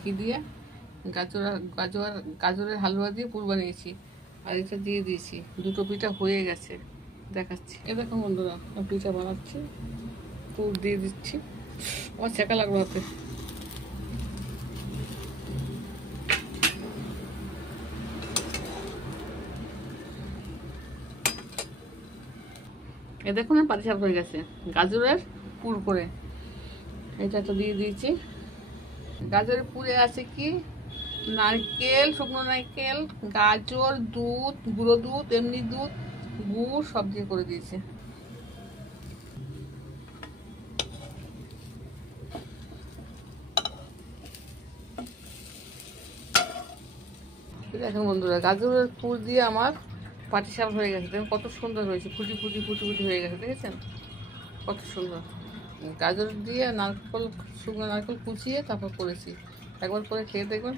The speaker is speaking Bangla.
কী দিয়ে গাজরের হালুয়া দিয়ে পুর বানিয়েছি, আর এটা দিয়ে দিয়েছি। দুটো পিঠা হয়ে গেছে, দেখাচ্ছি। এ দেখো বন্ধুরা, পিঠা বানাচ্ছি, পুর দিয়ে দিচ্ছি। আমার ছেঁকা লাগলো হাতে। এ দেখুন পাটিসাপটা হয়ে গেছে গাজরের পুর করে। এটা একটা দিয়ে দিয়েছি। গাজরের পুরে আছে কি নারকেল, শুকনো নারকেল, গাজর, দুধ, গুঁড়ো দুধ, এমনি দুধ, গুড় সব দিয়ে করে দিয়েছে। দেখুন বন্ধুরা, গাজরের পুর দিয়ে আমার পাটিসাপটা হয়ে গেছে। দেখুন কত সুন্দর হয়েছে, ফুটি ফুটি ফুটি ফুটি হয়ে গেছে, দেখেছেন কত সুন্দর। গাজর দিয়ে নারকেল, শুকনো নারকেল কুচিয়ে তারপর করেছি। একবার করে খেয়ে দেখবেন।